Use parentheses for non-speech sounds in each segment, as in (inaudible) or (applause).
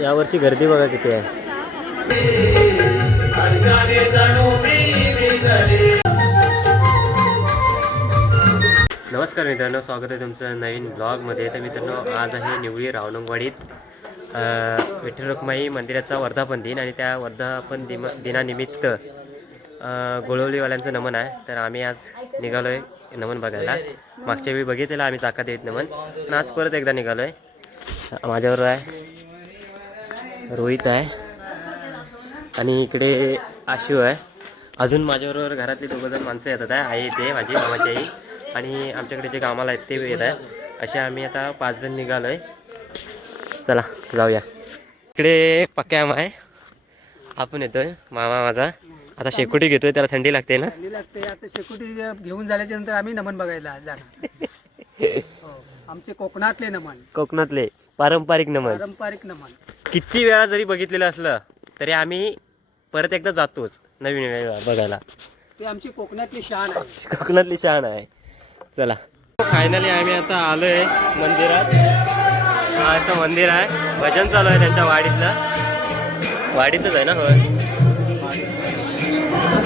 यावर्षी गर्दी बघा किती आहे. नमस्कार मित्रांनो स्वागत आहे तुमचं नवीन ब्लॉगमध्ये तर मित्रांनो आज आहे निवळी रावणंगवाडीत विठ्ठल रुक्माई मंदिराचा वर्धापन दिन आणि त्या वर्धापन दिम दिनानिमित्त गोळवलीवाल्यांचं नमन आहे. तर आम्ही आज निघालो आहे नमन बघायला. मागच्या वेळी बघितलेलं आम्ही चाका देत नमन. पण आज परत एकदा निघालो आहे माझ्याबरोबर आहे रोहित आहे. आणि इकडे आशू आहे. अजून माझ्याबरोबर घरातली दोघं जण माणसं येतात. आहे आई येते माझी मामाची आई. आणि आमच्याकडे जे कामाला आहेत ते येत आहेत. असे आम्ही आता पाच जण निघालो आहे चला जाऊया. इकडे पक्क्याम आहे. आपण येतोय. मामा माझा. आता शेकोटी घेतोय त्याला थंडी लागते ना? थंडी लागते. आता शेकोटी घेऊन झाल्याच्यानंतर आम्ही नमन बघायला जाणार. (laughs) हो. आमचे कोकणातले नमन. कोकणातले पारंपरिक नमन. पारंपरिक नमन. किती वेळा जरी बघितलेलं असलं तरी आम्ही परत एकदा जातोच नवीन वेळा बघायला. ते आमची कोकणातली शान आहे. कोकणातली शान आहे. चला. फायनली आम्ही आता आलोय मंदिरात. हा असं मंदिर आहे. भजन चालू आहे त्यांच्या वाडीतलं. वाडीतच आहे ना होय?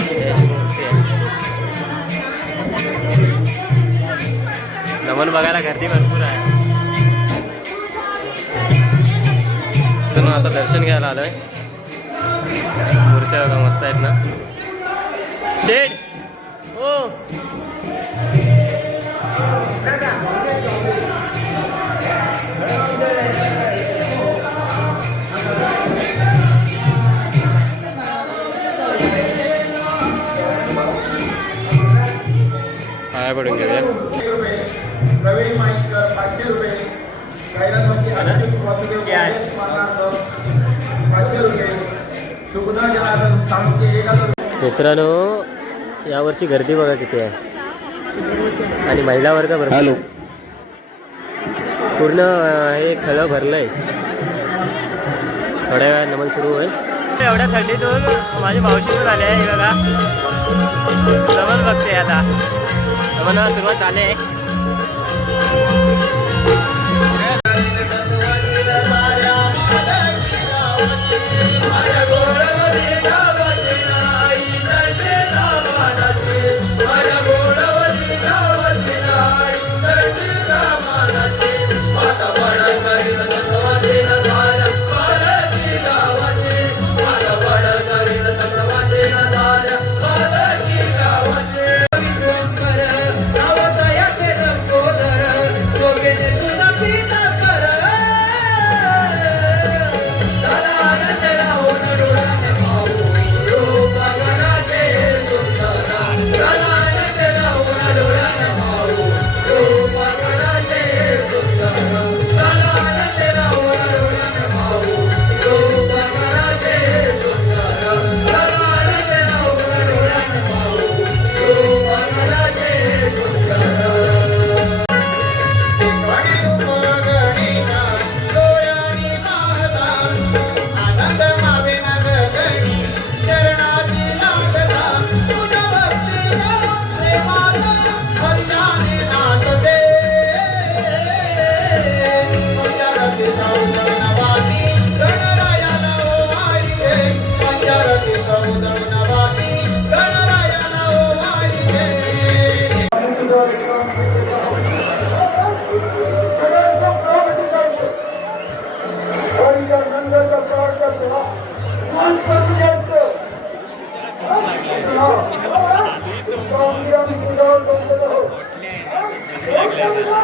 हे आहे. नमन बघायला गर्दी भरपूर आहे. आता दर्शन घ्यायला आलोय. मूर्त्या बघा मस्त आहेत ना. शेड हो. पाया पडून घेऊया प्रवीण माईकर पाचशे रुपये. कैलासवासी अभिजित वासुदेव पाचशे रुपये जनार्दन एक हजार. मित्रांनो यावर्षी गर्दी बघा किती आहे. आणि महिला वर्ग भरपूर. पूर्ण अं, हे खळं भरलंय. थोड्या वेळा नमन सुरू होईल. एवढ्या थंडीतून माझी मावशी पण आली आहे हे बघा. नमन बघते आता. नमन सुरुवात झाली आहे. Thank you.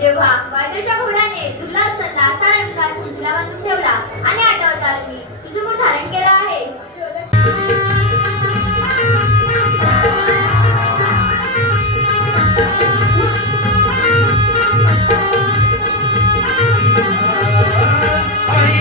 जेव्हा वादळच्या घोड्याने दुर्ला सल्ला असा रंगात हुंडला बांधून ठेवला आणि आठवतात मी तुझं मूळ धारण केलं आहे. आई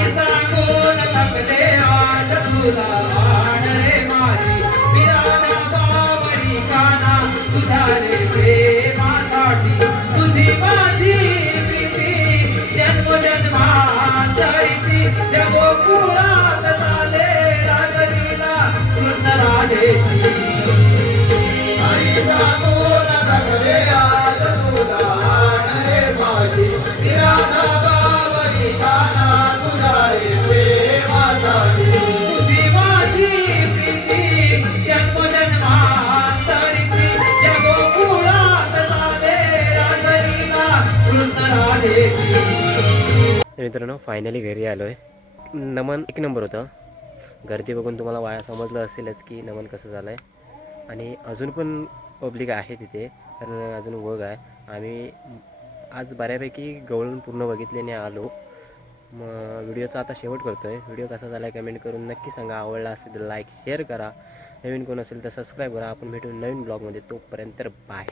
मित्रांनो फायनली घरी आलो आहे नमन एक नंबर होतं. गर्दी बघून तुम्हाला वाया समजलं असेलच की नमन कसं झालं आहे आणि अजून पण पब्लिक आहे तिथे कारण अजून वग आहे. आम्ही आज बऱ्यापैकी गवळून पूर्ण बघितल्याने आलो. मग व्हिडिओचा आता शेवट करतो आहे व्हिडिओ कसा झाला आहे कमेंट करून नक्की सांगा. आवडला असेल तर लाईक शेअर करा. नवीन कोण असेल तर सबस्क्राईब करा. आपण भेटू नवीन ब्लॉगमध्ये तोपर्यंत बाय